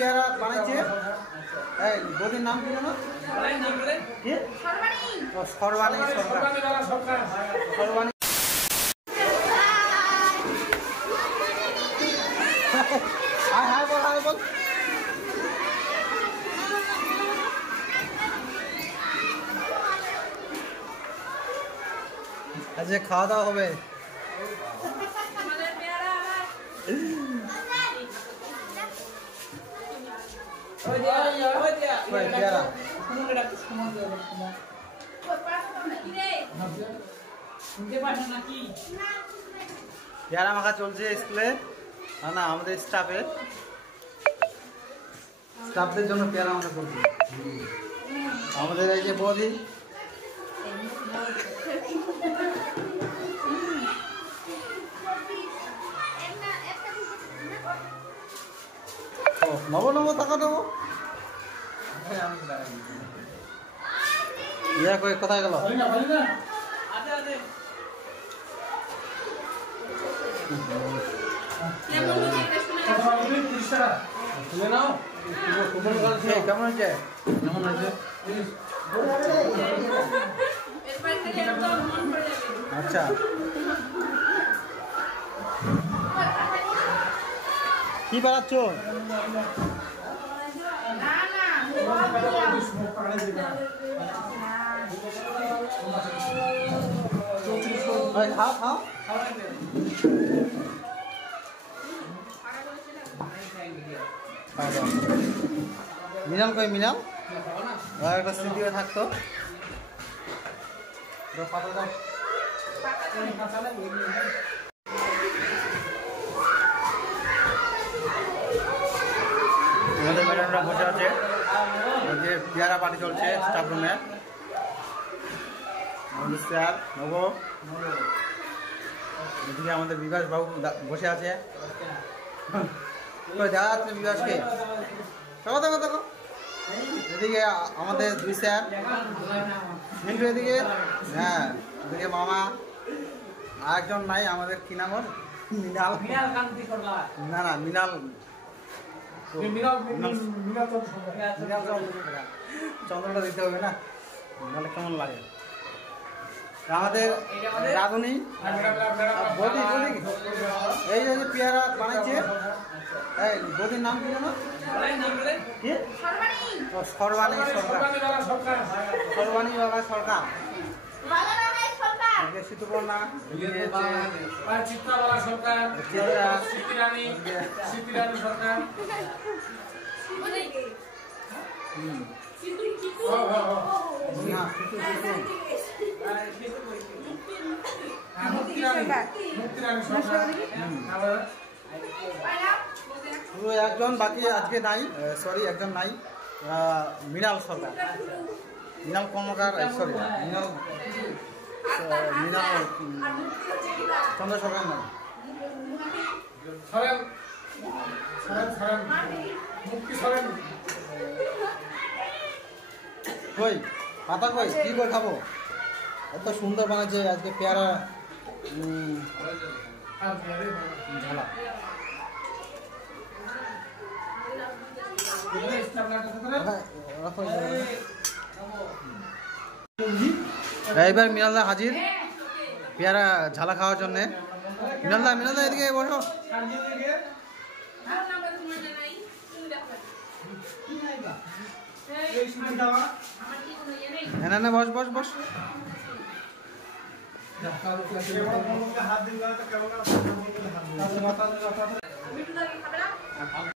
পেয়ারা বানাইছে এই বদির নাম কি জানো? কি সর্বাণী সর্বাণী হাই বল হাই বল। আজকে খাওয়া দাওয়া হবে। পেয়ারা মাখা চলছে স্কুলে, না আমাদের স্টাফদের জন্য পেয়ারা মাখা চলছে। আমাদের এই যে বৌদি নবো টাকা দেবো ইয়া কই কোথায় গেল? কেমন হয়েছে? আচ্ছা কি বানাচ্ছ? খাও খাও। মিনাল কই মিনাল? একটা স্মৃতি থাকতো। আমাদের ম্যাডামরা বসে আছে, যে পেয়ারা পার্টি চলছে স্টাফ রুমে। স্যার নব, এদিকে আমাদের বিকাশ বাবু বসে আছে। দেখা যাচ্ছে বিকাশকে, দেখো দেখো। এদিকে আমাদের দুই স্যার মিন্টু, এদিকে হ্যাঁ এদিকে মামা, আরেকজন নাই আমাদের, কি নাম ওর? মিনাল। না না মিনাল চন্দ্রটা দিতে হবে না, নাহলে কেমন লাগে। আমাদের রাধুনি বদি এই যে পেয়ারা বানাইছে এই বদির নাম কি জানো? কি সর্বাণী বাবা সরকার, শীতপর্ণা, একজন বাকি আজকে নাই, সরি একজন নাই, মৃণাল সরকার, মৃণাল কর্মকার, সরি মৃণাল চন্দ্র সরকার নাই। কই পাতা কই কি করে খাবো? এত সুন্দর বানাচ্ছে আজকে পেয়ারা ঝালা। এবার মিনালদা হাজির পেয়ারা ঝালা খাওয়ার জন্য। মিনালদা এদিকে বসো। না বস বস বস। হাত